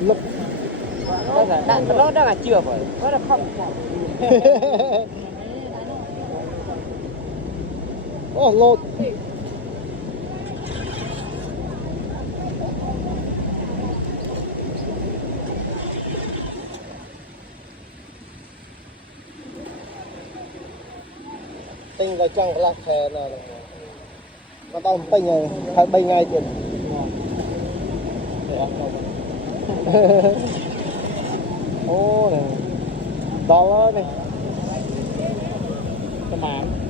lúc nó đang là chưa vậy nó là không ô lột tinh vào trong là khe nào nó tao tinh rồi phải bay ngay tiền ô này to lớn này cái màn